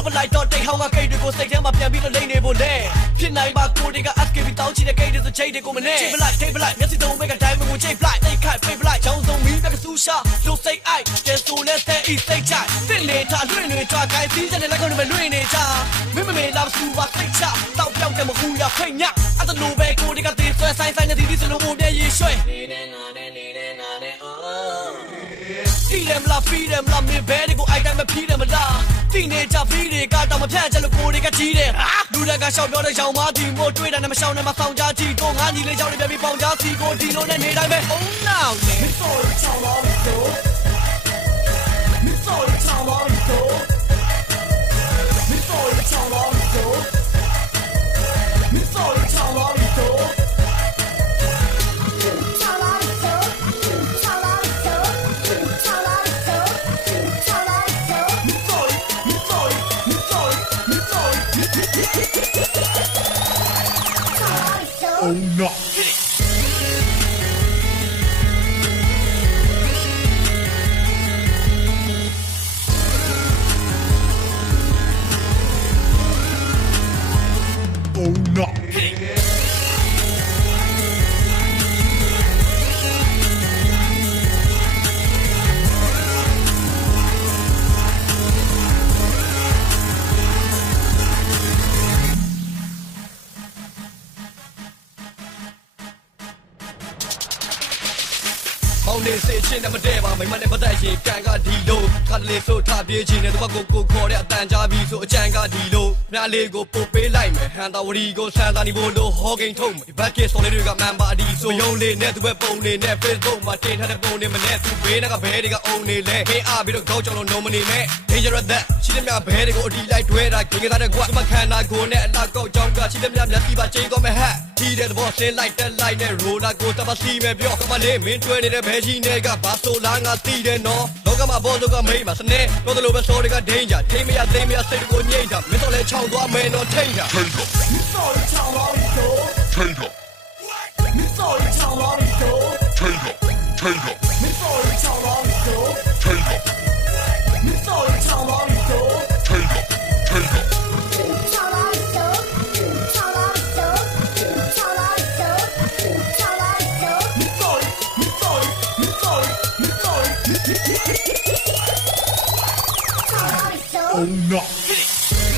တို့ပလိုက်တော့တိတ်ဟောင်းကကိတ်တွေကိုစိတ်ထဲမှာပြန်ပြီးတော့လိမ့်နေဖို့လဲဖြစ်နိုင်ပါကိုတွေက SKB တောင်းချတဲ့ကိတ်တွေဆိုချိန်တွေကိုမနဲ့ချိန်ပလိုက်ချိန်ပလိုက်မျက်စိသုံးဘက်ကတိုင်းမကိုချိန်ပလိုက်တိတ်ခိုက်ဖိတ်ပလိုက်ချောင်းစုံမီးဘက်ကစူးရှာတို့စိတ်အိုက်ကျဲဆိုလဲတဲ့ဤစိတ်ချိုက်တစ်လေထားလွင့်တွေထွားကိုင်းစည်းစတဲ့လက်ကုပ်တွေလွင့်နေချမင်းမမေလာမစူပါစိတ်ချတောက်ပြောက်တယ်မဟူရဖိတ်ညအဲ့တလူပဲကိုတွေကတေးဆွဲဆိုင်ဆိုင်နဲ့ဒီဒီစလုံးပုံပြည့်ရွှဲနေတဲ့နာနဲ့နေတဲ့နာနဲ့အော်တီးတယ်မလားပြီးတယ်မလားမင်းဘဲတွေကိုအိုက်တိုင်းမဖြီးတယ်မလား တီနေကြပြီးတွေကတော့မဖြတ်ချက်လို့ကိုတွေကကြီးတယ်ဟာလူတွေကရှောက်ပြောတဲ့ရောင်မတီမို့တွေ့တယ်နဲ့မရှောင်းနဲ့မဆောင်ကြကြည့်တော့ငါညီလေးချောင်းတွေပြပြီးပေါင်ကြစီကိုဒီလိုနဲ့နေတိုင်းပဲအုံနောက်နေမစော်ချောင်းတော်တို့မစော်ချောင်းတော်တို့မစော်ချောင်းတော်တို့မစော်ချောင်း or not. Oh not. Oh, မောင်နေစေချင်းနဲ့မတည့်ပါမိမနဲ့ပတ်သက်ရင်ကန်ကဒီလိုခါတလေဆိုထပြေးချင်းနဲ့သူကကိုကိုခေါ်တဲ့အတန်ကြားပြီးဆိုအချမ်းကဒီလိုမြလေးကိုပို့ပေးလိုက်မယ်ဟန်တာဝရီကိုဆန်တာနီဘိုလိုဟောဂိန်ထုံးမယ်ဘက်ကေဆော်လေးတွေကမန်ပါဒီဆိုယုံလေးနဲ့သူပဲပုံနေနဲ့ Facebook မှာတင်ထားတဲ့ပုံနေမနဲ့သူဘေးနာကဘဲတွေကအုံနေလဲခင်းအားပြီးတော့ခေါင်းကြောင်လုံးလုံးမနေနဲ့ dangerous that ရှိတဲ့မြဘဲတွေကိုအဒီလိုက်တွဲတာဂိမ်းကစားတဲ့ကွာမခန္ဓာကိုယ်နဲ့အလောက်ကောက်ကြောင်းကရှိတဲ့မြမျက်စိပါချိန်သွားမယ်ဟဲ့ ထီးတဲ့သဘောဆင်းလိုက်တက်လိုက်နဲ့ရိုလာကိုတပတ်စီမဲ့ပြောကမလေးမင်းတွဲနေတဲ့ဘဲကြီးနဲ့ကဘာဆိုလားငါသိတယ်နော်လောကမှာဘောတော့ကမိမစနေပြောတယ်လို့ပဲစောတွေက danger ထိမရသိမရစိတ်ကိုညိမ့်တာမင်းတော့လဲချောင်းသွားမယ်နော်ထိမ့်တာ Tango. Sorry ချောင်းသွားပြီတော့ Tango. Sorry ချောင်းသွားပြီတော့ Tango. Tango. Sorry Oh no.